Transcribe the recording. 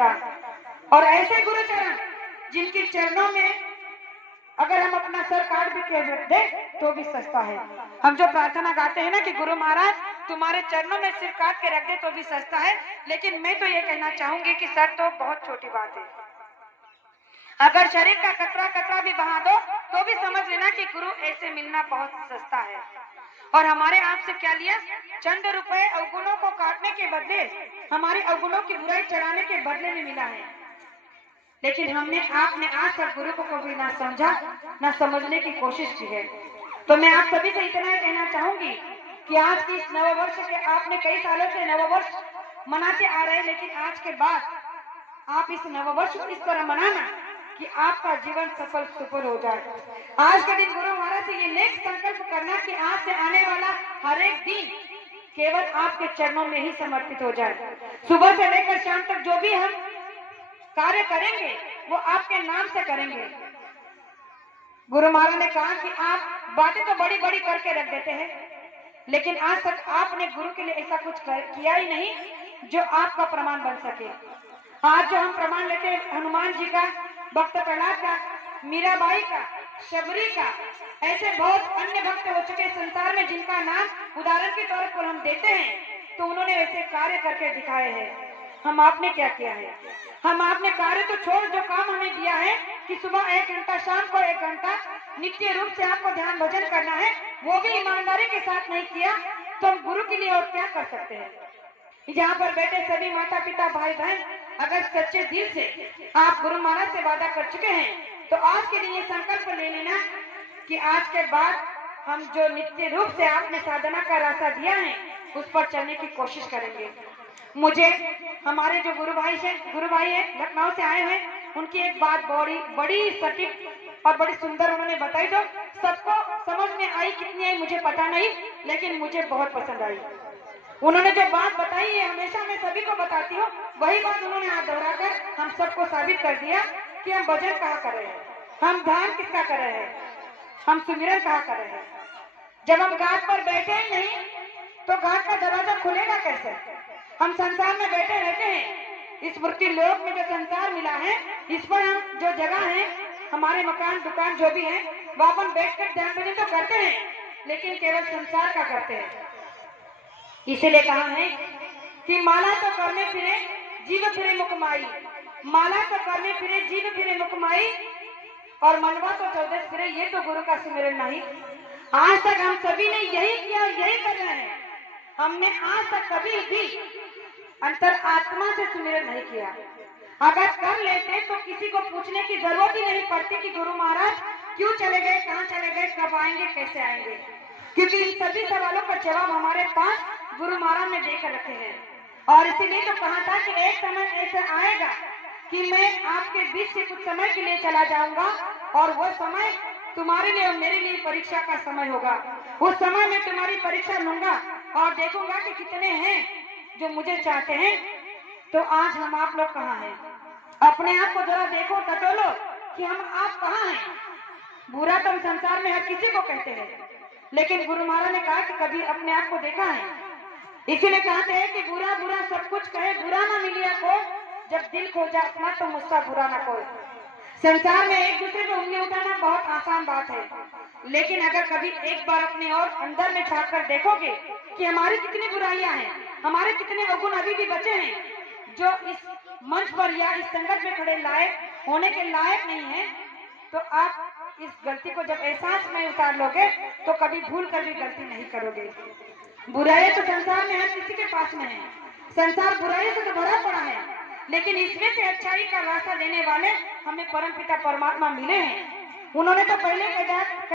सकता। और ऐसे गुरु चरण जिनके चरणों में अगर हम अपना सर काट भी के दे तो भी सस्ता है। हम जो प्रार्थना गाते हैं ना कि गुरु महाराज तुम्हारे चरणों में सिर काट के रख दे तो भी सस्ता है, लेकिन मैं तो ये कहना चाहूंगी कि सर तो बहुत छोटी बात है। अगर शरीर का कतरा कतरा भी बहा दो तो भी समझ लेना कि गुरु ऐसे मिलना बहुत सस्ता है। और हमारे आपसे क्या लिया? चंद रुपए अवगुणों को काटने के बदले, हमारे अवगुणों की बुराई चढ़ाने के बदले में मिला है। लेकिन आपने आज तक गुरु को कभी ना समझा, ना समझने की कोशिश की है। तो मैं आप सभी से इतना ही कहना चाहूंगी कि आज की इस नववर्ष के आपने कई सालों से नववर्ष मनाते आ रहे हैं, लेकिन आज के बाद आप इस नववर्ष को इस तरह मनाना कि आपका जीवन सफल सुफल हो जाए। आज के दिन गुरु महाराज से ये नेक संकल्प करना कि आज से आने वाला हर एक दिन केवल आपके चरणों में ही समर्पित हो जाए। सुबह से लेकर शाम तक जो भी हम कार्य करेंगे वो आपके नाम से करेंगे। गुरु महाराज ने कहा कि आप बातें तो बड़ी बड़ी करके रख देते हैं, लेकिन आज तक आपने गुरु के लिए ऐसा कुछ किया ही नहीं जो आपका प्रमाण बन सके। आज जो हम प्रमाण लेते हैं हनुमान जी का, भक्त प्रहलाद का, मीराबाई का, शबरी का, ऐसे बहुत अन्य भक्त हो चुके संसार में जिनका नाम उदाहरण के तौर पर हम देते हैं, तो उन्होंने ऐसे कार्य करके दिखाए हैं। हम आपने क्या किया है? हम आपने कार्य तो छोड़, जो काम हमें दिया है कि सुबह 1 घंटा, शाम को 1 घंटा नित्य रूप से आपको ध्यान भजन करना है, वो भी ईमानदारी के साथ नहीं किया, तो हम गुरु के लिए और क्या कर सकते हैं? यहाँ पर बैठे सभी माता पिता भाई बहन अगर सच्चे दिल से आप गुरु महाराज से वादा कर चुके हैं तो आज के दिन ये संकल्प ले लेना कि आज के बाद हम जो नित्य रूप से आपने साधना का रास्ता दिया है उस पर चलने की कोशिश करेंगे। मुझे हमारे जो गुरु भाई है लखनऊ से आए हैं, उनकी एक बात बड़ी सटीक और बड़ी सुंदर उन्होंने बताई, जो सबको समझ में आई, कितनी आई मुझे पता नहीं, लेकिन मुझे बहुत पसंद आई। उन्होंने जो बात बताई है हमेशा मैं सभी को बताती हूँ, वही बात उन्होंने आज दोहराकर हम सबको साबित कर दिया कि हम भजन कहाँ कर रहे हैं, हम ध्यान किसका कर रहे हैं, हम सुमिरन कहाँ कर रहे हैं। जब हम घाट पर बैठे ही नहीं तो घाट का दरवाजा खुलेगा कैसे? हम संसार में बैठे रहते हैं, इस मृत्यु लोक में जो संसार मिला है इस पर हम जो जगह है, हमारे मकान दुकान जो भी है, वहां पर बैठकर ध्यान भजन तो करते हैं, लेकिन केवल संसार का करते हैं। इसीलिए कहा है कि माला तो करने फिरे जीव फिरे मुकमाई, माला तो करने फिरे जीव फिरे मुकमाई, और मनवा तो 14 फिरे, ये तो गुरु का सुमिरन नहीं। आज तक हम सभी ने यही किया, यही कर रहे हैं। हमने आज तक कभी भी अंतर आत्मा से सुमिरन नहीं किया। अगर कर लेते तो किसी को पूछने की जरूरत ही नहीं पड़ती कि गुरु महाराज क्यों चले गए, कहाँ चले गए, कब आएंगे, कैसे आएंगे, क्योंकि इन सभी सवालों का जवाब हमारे पास गुरु महाराज ने देकर रखे हैं। और इसीलिए तो कहा था कि एक समय ऐसा आएगा कि मैं आपके बीच से कुछ समय के लिए चला जाऊंगा, और वो समय तुम्हारे लिए और मेरे लिए परीक्षा का समय होगा। उस समय मैं तुम्हारी परीक्षा लूंगा और देखूंगा कि कितने हैं जो मुझे चाहते हैं। तो आज हम आप लोग कहाँ हैं? अपने आप को जरा देखो, टटोलो कि हम आप कहाँ हैं। बुरा तो हम संसार में हर किसी को कहते हैं, लेकिन गुरु महाराज ने कहा कि कभी अपने आप को देखा है? इसीलिए कहते हैं कि बुरा बुरा सब कुछ कहे, बुरा ना मिलिया को, जब दिल खोजा अपना तो मुझसा बुरा ना कोई। संसार में एक दूसरे को उंगली उठाना बहुत आसान बात है, लेकिन अगर कभी एक बार अपने और अंदर में झांक कर देखोगे कि हमारी कितनी बुराइयां हैं, हमारे कितने अवगुण अभी भी बचे हैं, जो इस मंच पर या इस संगत में खड़े लायक होने के लायक नहीं है, तो आप इस गलती को जब एहसास में उतार लोगे तो कभी भूल कर भी गलती नहीं करोगे। बुराई तो संसार में हर किसी के पास में है, संसार बुराई से तो भरा पड़ा है, लेकिन इसमें से अच्छाई का रास्ता देने वाले हमें परमपिता परमात्मा मिले हैं। उन्होंने तो पहले कहा